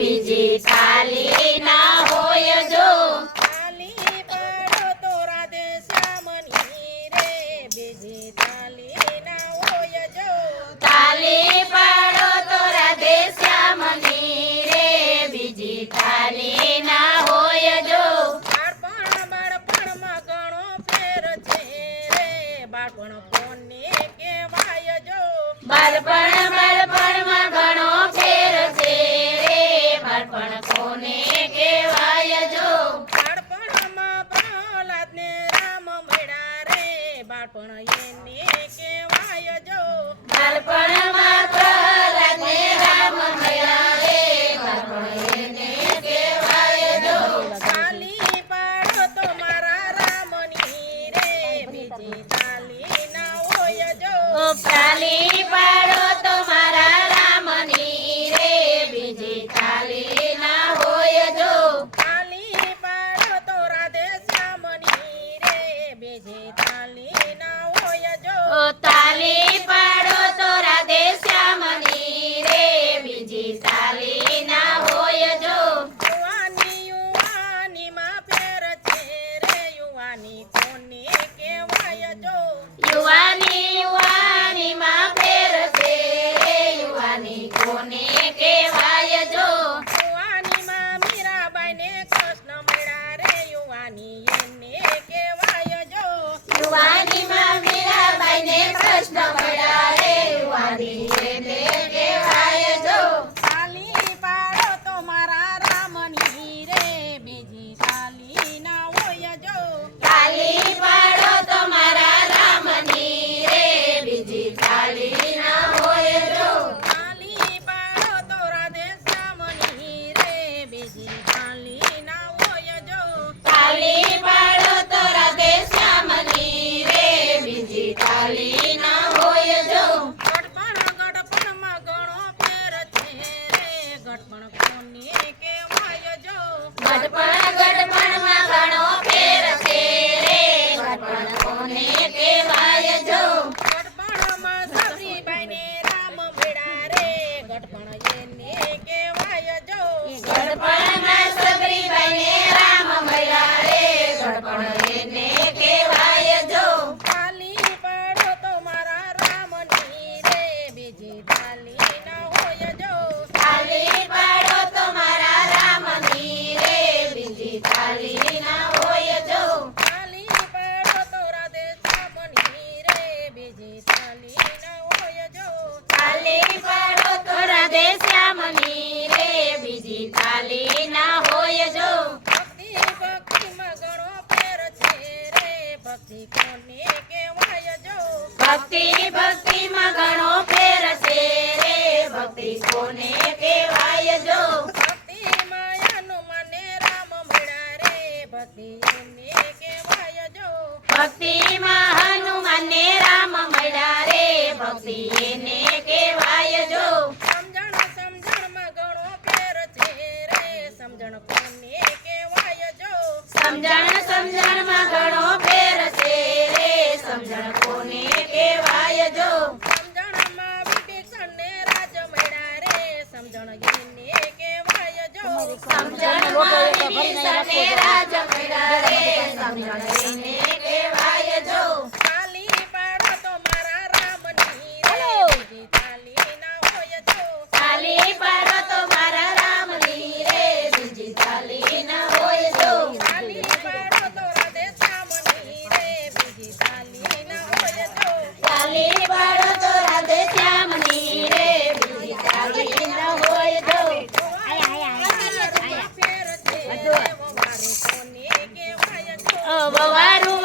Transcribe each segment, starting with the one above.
બીજી થાળી ના હોય જો થાળી પાડો તો રાધે શ્યામની રે બીજી થાળી ના હોય જો થાળી પાડો તો રાધે શ્યામની રે બીજી થાળી ના હોય જો બાળપણમાં ઘણો ફેર છે રે બાળપણ કોને કહેવાય જો બાળપણમાં ઘણો ફેર છે રે બાળપણ કોને કહેવાય જો બાળપણમાં પ્રહલાદને રામ મળ્યા રે બાળપણ એને કહેવાય જો બાળપણમાં પ્રહલાદને રામ મળ્યા રે બાળપણ એને કહેવાય જો થાળી પાડો તો મારા રામની રે બીજી થાળી ના હોય જો થાળી પાડો તો મારા રામની રે બીજી થાળી ના હોય જો થાળી પાડો તો રાધે શ્યામની રે બીજી થાળી ના હોય જો થાળી પાડો તો રાધે શ્યામની રે બીજી થાળી ના હોય જો યુવાનીમાં ફેર છે રે યુવાની કોને કહેવાય જો યુવાનીમાં ફેર છે રે યુવાની કોને કહેવાય જો યુવાનીમાં મીરાબાઈને કૃષ્ણ મળ્યા રે યુવાની એને કહેવાય જો યુવાનીમાં મીરાબાઈને કૃષ્ણ મળ્યા રે યુવાની એને કહેવાય જો થાળી પાડો તો મારા રામની રે બીજી થાળી ના હોય જો થાળી પાડો તો મારા રામની રે બીજી થાળી ના હોય જો થાળી પાડો તો રાધે શ્યામની રે બીજી થાળી ના હોય જો થાળી પાડો તો રાધે શ્યામની રે બીજી થાળી ના હોય જો ગઢપણમાં ઘણો ફેર છે રે ગઢપણ કોને કહેવાય જો ગઢપણમાં ઘણો ફેર છે રે ગઢપણ કોને કહેવાય જો ગઢપણમાં સાબરીબાઈને રામ મળ્યા રે ગઢપણ એને કહેવાય જો ગઢપણમાં સબરીબાઈને રામ મળ્યા રે ગઢપણ એને કહેવાય જો થાળી પાડો તો મારા રામની રે બીજી થાળી ના હોય જો થાળી પાડો તો મારા રામની રે બીજી થાળી ના હોય જો થાળી પાડો તો રાધે શ્યામની રે બીજી થાળી ના હોય જો થાળી પાડો તો રાધે શ્યામની રે બીજી થાળી ના હોય જો ભક્તિમાં ઘણો ફેર છે રે ભક્તિ કોને કહેવાય જો ભક્તિમાં ઘણો ફેર છે રે ભક્તિ કોને કહેવાય જો ભક્તિમાં હનુમાને રામ મળ્યા રે ભક્તિ એને કહેવાય જો ભક્તિમાં હનુમાનને રામ મળ્યા રે ભક્તિ એને કહેવાય જો સમજણમાં ઘણો ફેર છે રે સમજણ કોને કહેવાય જો સમજણમાં ઘણો ફેર છે રે સમજણ કોને કહેવાય જો સમજણમાં વિભીષણને રાજ મળ્યા રે સમજણ એને કહેવાય જો સમજણમાં વિભીષણને રાજ મળ્યા રે સમજણ એને કહેવાય જો થાળી પાડો તો મારા રામની રે બીજી થાળી ના હોય જો થાળી પાડો તો મારા રામની રે બીજી થાળી ના હોય જો થાળી પાડો તો રાધે શ્યામની રે બીજી થાળી ના હોય જો થાળી પાડો તો રાધે શ્યામની રે બીજી થાળી ના હોય જો ફેર છે રે વવારું કોને કહેવાય જો વવારું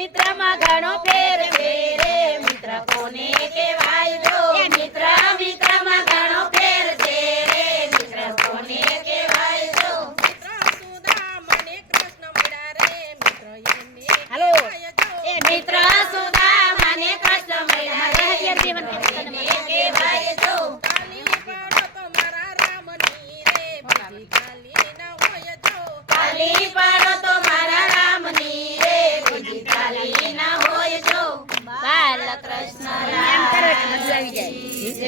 મિત્રમાં ઘણો ફેર છે રે મિત્ર કોને કહેવાય જો મિત્રમાં ઘણો ફેર છે રે મિત્ર કોને કહેવાય જો મિત્ર સુદામને કૃષ્ણ મળ્યા રે મિત્ર એને હાલો. કહેવાય જો. મિત્ર સુદામાને કૃષ્ણ મળ્યા રે મિત્ર કોને કહેવાય જો તાલી પાડો તો મારા રામની રે બીજી તાલી ના હોય જો. તાલી પાડો તો મારા રામની રે બીજી તાલી ના હોય જો બાલકૃષ્ણ રામ